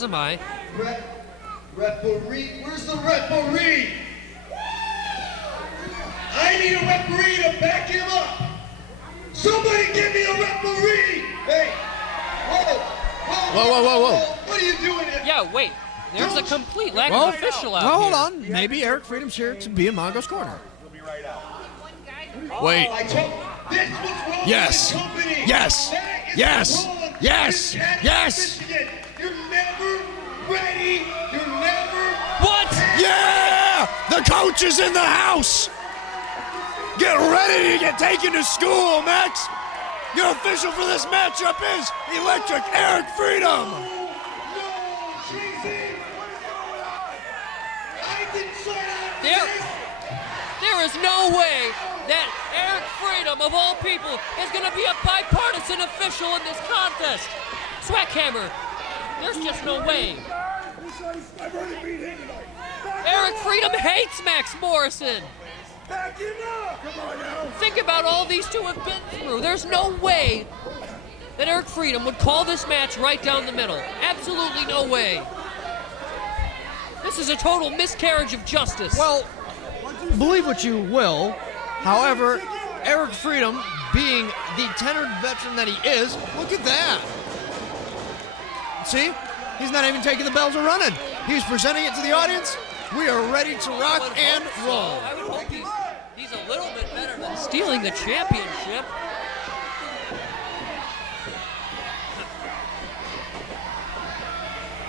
As am I. Referee, where's the referee? I need a referee to back him up. Somebody give me a referee. Hey, whoa. What are you doing here? Yeah, wait. There's a complete lack of official out well, here. hold on. Maybe Eric Freedom's here to be in Mongo's corner. He'll be right out. Wait. This was wrong Yes. with the company. Yes. That is Yes. wrong. Yes. In Cadillac, Yes. Michigan. You're never ready. You're never. What? Yeah! The coach is in the house! Get ready to get taken to school, Max! Your official for this matchup is Electric Eric Freedom! No, Tracy. I didn't sign up for this. There is no way that Eric Freedom, of all people, is going to be a bipartisan official in this contest. Swackhammer, there's just no way. Eric Freedom hates Max Morrison. Back him up. Come on now. Think about all these two have been through. There's no way that Eric Freedom would call this match right down the middle. Absolutely no way. This is a total miscarriage of justice. Well, believe what you will. However, Eric Freedom, being the tenured veteran that he is, look at that. See? He's not even taking the bells or running. He's presenting it to the audience. We are ready to rock and roll. I would hope he's a little bit better than stealing the championship.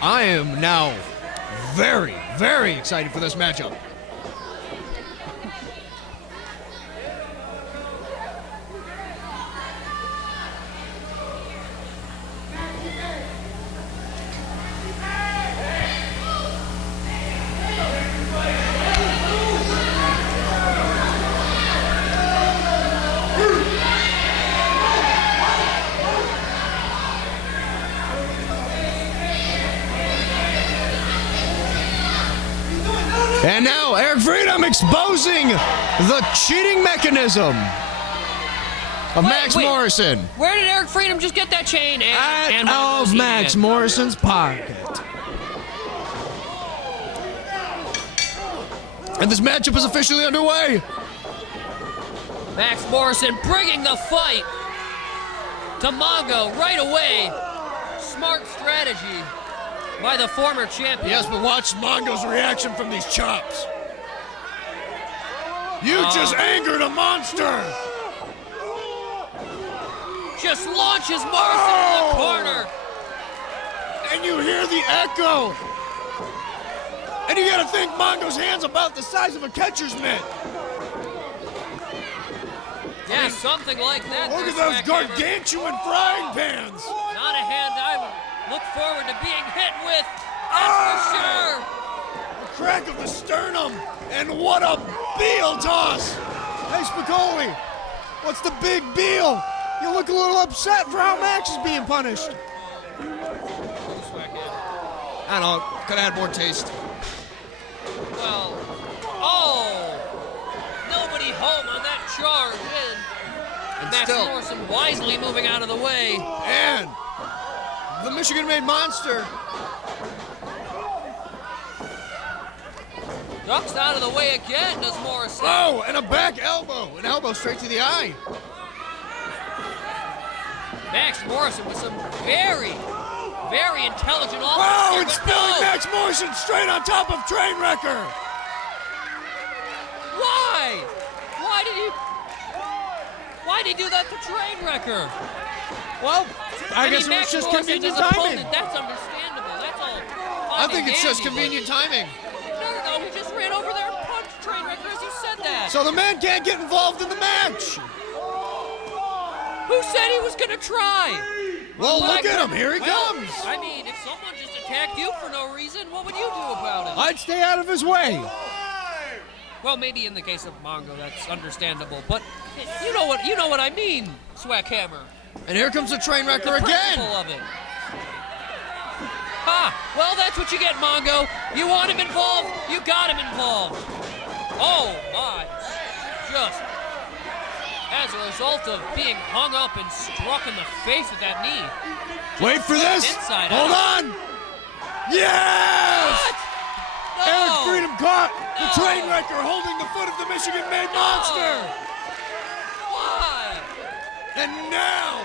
I am now very, very excited for this matchup. And now Eric Freedom exposing the cheating mechanism of Max wait. Morrison. Where did Eric Freedom just get that chain? And Out of Max Morrison's pocket. And this matchup is officially underway. Max Morrison bringing the fight to Mongo right away. Smart strategy by the former champion. Yes, but watch Mongo's reaction from these chops. You just angered a monster. Just launches Morrison in the corner. And you hear the echo. And you gotta think Mongo's hand's about the size of a catcher's mitt. Yeah, something like that. Look there, at those Swackhammer. gargantuan frying pans. Not a hand I would look forward to being hit with. That's for sure. The crack of the sternum. And what a Beal toss. Hey, Spicoli, what's the big deal? You look a little upset for how Max is being punished. I don't know, could have had more taste. Well, nobody home on that charge. And Max still- Morrison wisely moving out of the way. And the Michigan-made monster. Ducks out of the way again, does Morrison. Oh, and a back elbow. An elbow straight to the eye. Max Morrison with some very, very intelligent offense. Oh, here, and but spilling no. Max Morrison straight on top of Trainwrecker. Why? Why did he do that to Trainwrecker? Well, I guess it was Max just Morrison's convenient his timing. opponent, that's understandable. That's all. I think it's just dandy, convenient timing. No, he just ran over there and punched Trainwrecker as you said that. So the man can't get involved in the match. Who said he was gonna try? Well, But look at him. Here he comes. I mean, if someone just attacked you for no reason, what would you do about it? I'd stay out of his way. Well, maybe in the case of Mongo, that's understandable. But you know what I mean, Swackhammer. And here comes the Trainwrecker The again. principle of it. Ha! Well, that's what you get, Mongo. You want him involved, you got him involved. Oh my! Just as a result of being hung up and struck in the face with that knee. Wait for this. Inside Hold out. on. Yes! What? No! Eric Freedom caught the No! train wrecker holding the foot of the Michigan-made monster. Why? And now,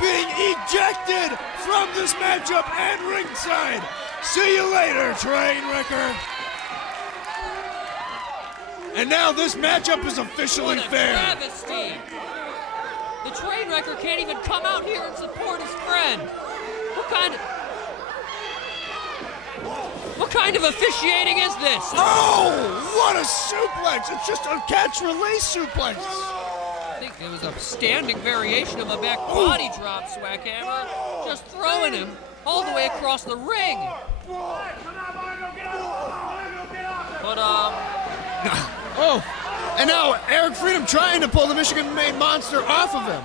being ejected from this matchup and ringside. See you later, train wrecker. And now this matchup is officially What a fair. travesty. The train wrecker can't even come out here and support his friend. What kind of officiating is this? Oh, what a suplex. It's just a catch-release suplex. I think it was a standing variation of a back body drop, Swackhammer. Just throwing him all the way across the ring. But, Oh, and now Eric Freedom trying to pull the Michigan-made monster off of him.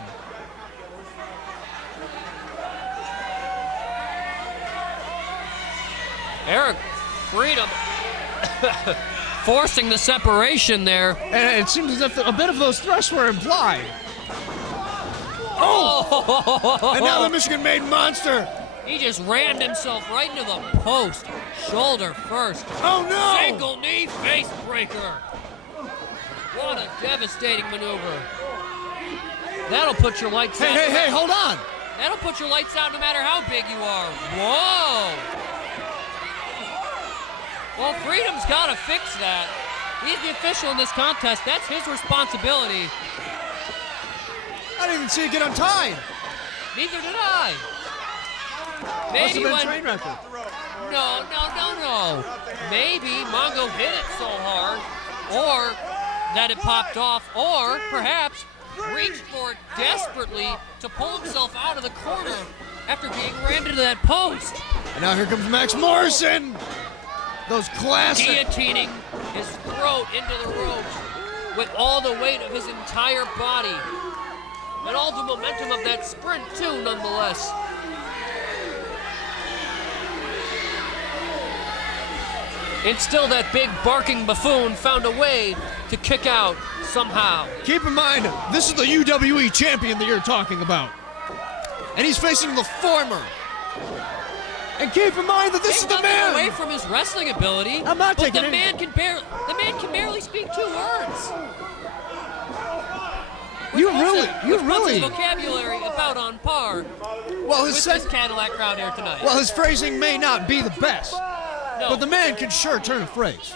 Eric Freedom forcing the separation there. And it seems as if a bit of those thrusts were implied. Oh! And now the Michigan-made monster. He just rammed himself right into the post. Shoulder first. Oh, no! Single knee face breaker. What a devastating maneuver. That'll put your lights out. Hey, hold on. That'll put your lights out no matter how big you are. Whoa! Well, Freedom's got to fix that. He's the official in this contest. That's his responsibility. I didn't even see it get untied. Neither did I. Must have been train wrecker. No. Maybe Mongo hit it so hard, or that it popped off, or perhaps reached for it desperately to pull himself out of the corner after being rammed into that post. And now here comes Max Morrison. Those classic. Guillotining his throat into the ropes with all the weight of his entire body. And all the momentum of that sprint, too, nonetheless. And still that big barking buffoon found a way to kick out somehow. Keep in mind, this is the UWE champion that you're talking about. And he's facing the former. And keep in mind that this is the man. Away from his wrestling ability. I'm not taking the man can barely speak 2 words. You His really. vocabulary about on par Well, with this Cadillac crowd here tonight. Well, his phrasing may not be the best, no, but the man can sure turn a phrase.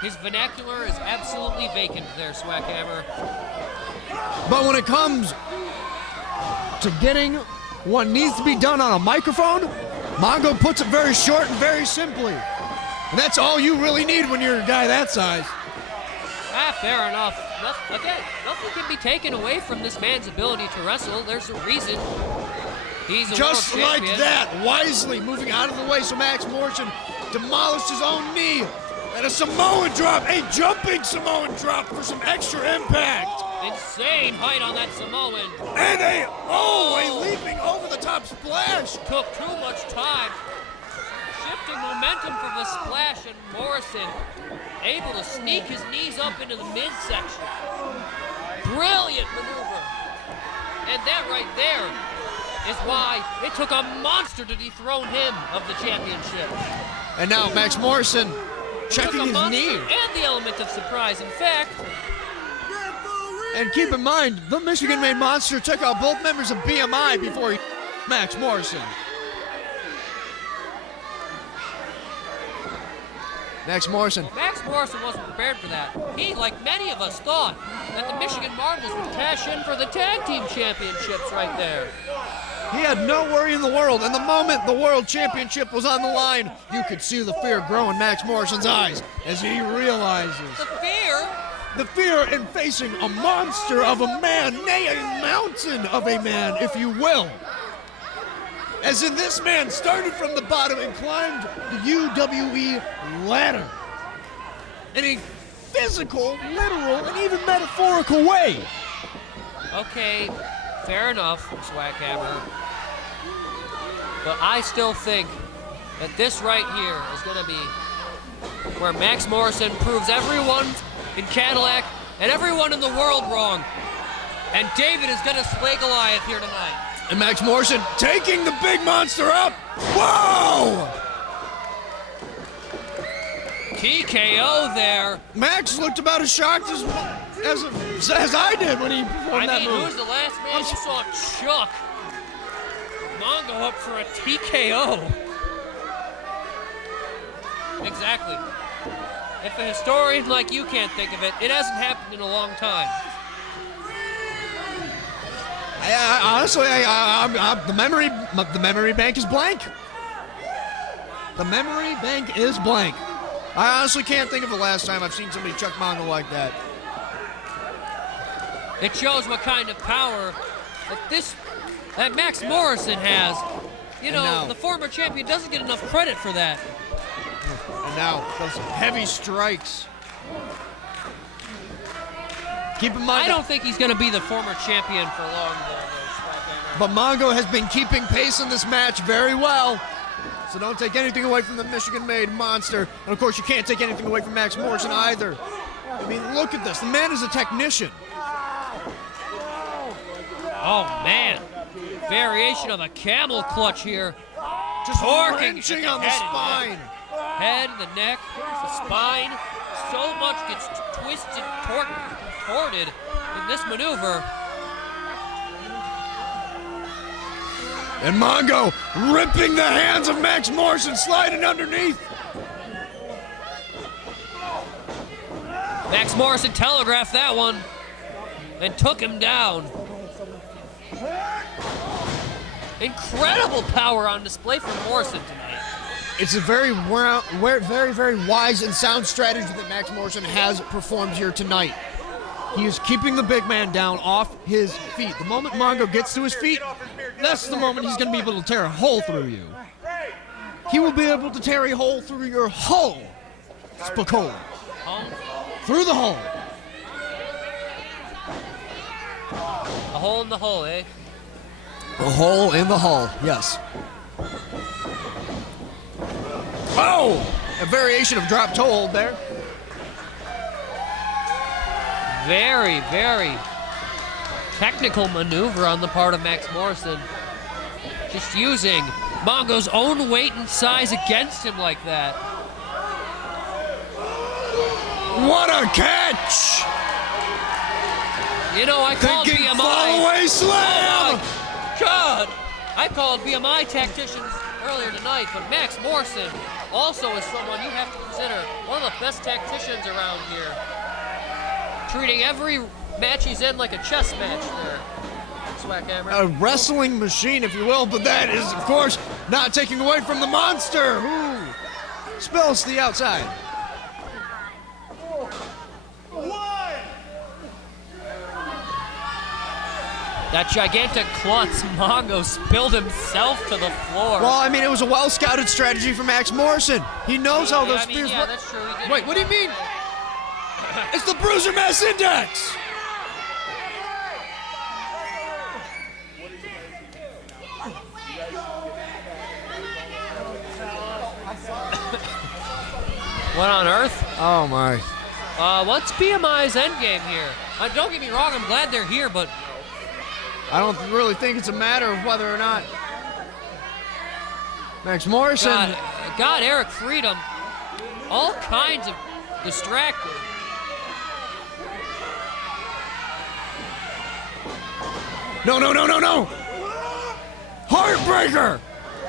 his vernacular is absolutely vacant there, Swackhammer. But when it comes to getting what needs to be done on a microphone, Mongo puts it very short and very simply. And that's all you really need when you're a guy that size. Fair enough. Nothing can be taken away from this man's ability to wrestle. There's a reason he's a Just world like champion. that, wisely moving out of the way so Max Morrison demolished his own knee. And a Samoan drop, a jumping Samoan drop for some extra impact. Insane height on that Samoan. And a leaping over the top splash. Took too much time. Shifting momentum from the splash, and Morrison able to sneak his knees up into the midsection. Brilliant maneuver. And that right there is why it took a monster to dethrone him of the championship. And now Max Morrison checking his knee. And the element of surprise. In fact, and keep in mind, the Michigan-made monster took out both members of BMI before he Max Morrison. Max Morrison wasn't prepared for that. He, like many of us, thought that the Michigan Marvels would cash in for the tag team championships right there. He had no worry in the world, and the moment the world championship was on the line, you could see the fear grow in Max Morrison's eyes as he realizes. The fear in facing a monster of a man, nay, a mountain of a man, if you will. As in, this man started from the bottom and climbed the UWE ladder in a physical, literal, and even metaphorical way. Okay, fair enough, Swackhammer. But I still think that this right here is going to be where Max Morrison proves everyone in Cadillac and everyone in the world wrong. And David is going to slay Goliath here tonight. And Max Morrison taking the big monster up. Whoa! TKO there. Max looked about as shocked as I did when he performed that move. Who's the last man who saw Chuck Mongo up for a TKO? Exactly. If a historian like you can't think of it, it hasn't happened in a long time. Honestly, the memory bank is blank. The memory bank is blank. I honestly can't think of the last time I've seen somebody chuck Mongo like that. It shows what kind of power that Max Morrison has. You know, the former champion doesn't get enough credit for that. And now, those heavy strikes. Keep in mind, I don't think he's going to be the former champion for long, though. But Mongo has been keeping pace in this match very well. So don't take anything away from the Michigan-made monster. And of course, you can't take anything away from Max Morrison either. I mean, look at this. The man is a technician. Oh, man. Variation of a camel clutch here. Just torquing wrenching on the spine. Head, the neck, the spine. So much gets twisted, torted in this maneuver. And Mongo ripping the hands of Max Morrison, sliding underneath. Max Morrison telegraphed that one and took him down. Incredible power on display from Morrison tonight. It's a very, very wise and sound strategy that Max Morrison has performed here tonight. He is keeping the big man down off his feet. The moment Mongo gets to his feet, that's the moment he's going to be able to tear a hole through you. He will be able to tear a hole through your hull. Spicoli. Through the hole. A hole in the hole, eh? A hole in the hull, yes. Oh! A variation of drop toe hold there. Very, very technical maneuver on the part of Max Morrison. Just using Mongo's own weight and size against him like that. What a catch! You know, I called Thinking BMI. fall away slam! Oh my God! I called BMI tacticians earlier tonight, but Max Morrison also is someone you have to consider one of the best tacticians around here. Treating every match he's in like a chess match there. Swag Hammer. A wrestling machine, if you will, but that is, of course, not taking away from the monster who spills to the outside. That gigantic klutz, Mongo spilled himself to the floor. Well, I mean, it was a well-scouted strategy for Max Morrison. He knows how those spears work. That's true. Wait, what do you mean? It's the Bruiser Mass Index! What on earth? Oh, my. What's BMI's endgame here? Don't get me wrong, I'm glad they're here, but I don't really think it's a matter of whether or not Max Morrison... God, Eric Freedom, all kinds of distracted. No! Heartbreaker!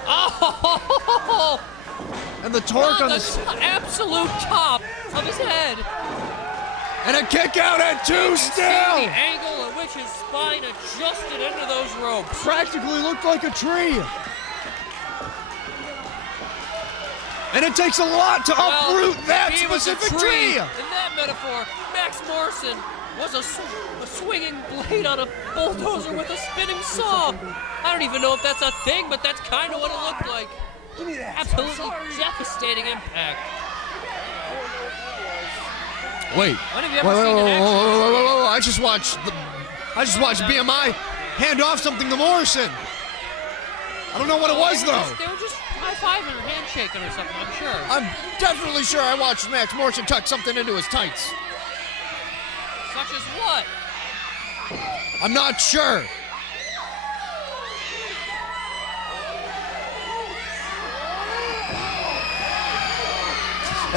Oh! And the torque on the absolute top of his head. And a kick out at two still! See the angle at which his spine adjusted into those ropes. Practically looked like a tree. And it takes a lot to uproot that specific tree. In that metaphor, Max Morrison was a swinging blade on a bulldozer with a spinning saw. I don't even know if that's a thing, but that's kind of what it looked like. Give me that. Absolutely devastating impact. Wait. When have you ever seen an action? I just watched BMI hand off something to Morrison. I don't know what it was though. They were just high-fiving or handshaking or something, I'm sure. I'm definitely sure I watched Max Morrison tuck something into his tights. Such as what? I'm not sure.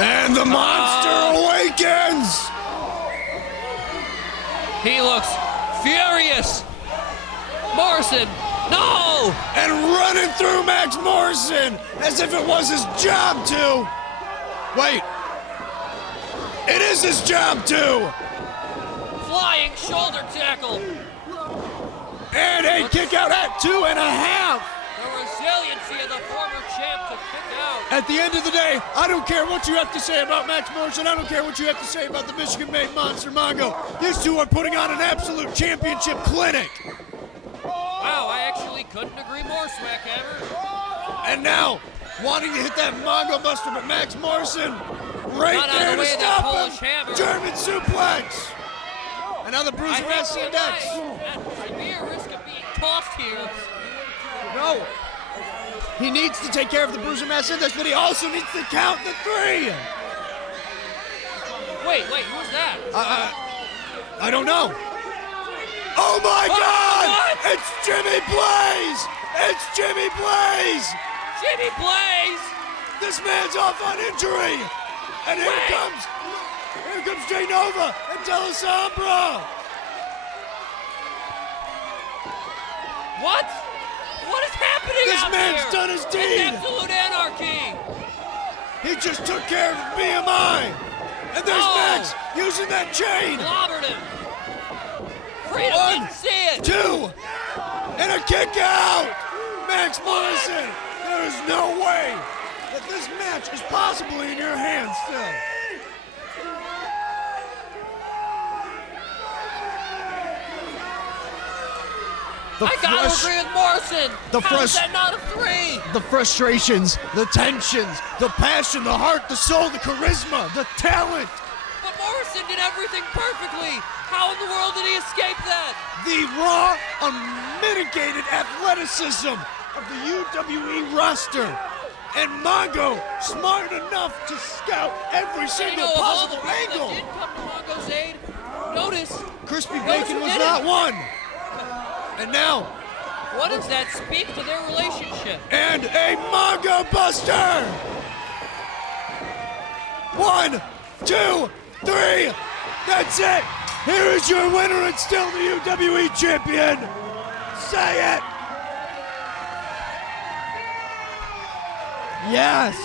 And the monster awakens! He looks furious. Morrison, no! And running through Max Morrison as if it was his job to. Wait. It is his job to. Flying shoulder tackle. And a kick out at 2.5. The resiliency of the former champ to kick out. At the end of the day, I don't care what you have to say about Max Morrison. I don't care what you have to say about the Michigan-made monster Mongo. These two are putting on an absolute championship clinic. Wow, I actually couldn't agree more, Swackhammer. And now, wanting to hit that Mongo Buster, but Max Morrison right Not out of there the to way of that stop Polish him. hammer. German suplex. And now the I Bruiser have S to index. admit, at severe risk of being tossed here. No. He needs to take care of the Bruiser Mass Index, but he also needs to count the 3. Wait, who's that? I don't know. Oh my God! What? It's Jimmy Blaze! It's Jimmy Blaze! Jimmy Blaze! This man's off on injury! And here comes Jay Nova and Delisambra! What? What is happening This out man's here? done his It's deed! absolute anarchy! He just took care of BMI! And there's Oh. Max using that chain! Clobbered him! Freedom 1, didn't see it! 2, and a kick out! Max Morrison, there is no way that this match is possibly in your hands still. I gotta agree with Morrison! How is that not a 3? The frustrations, the tensions, the passion, the heart, the soul, the charisma, the talent, But Morrison did everything perfectly! How in the world did he escape that? the raw, unmitigated athleticism of the UWE roster. And Mongo, smart enough to scout every single of all the possible people angle. that did come to Mongo's aid, notice, Crispy Notice Bacon who was did not it. one. And now, what does that speak to their relationship? and a Mongo Buster! 1, 2, 3, that's it! Here is your winner and still the UWE champion! Say it! Yes!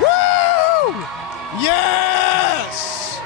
Woo! Yes!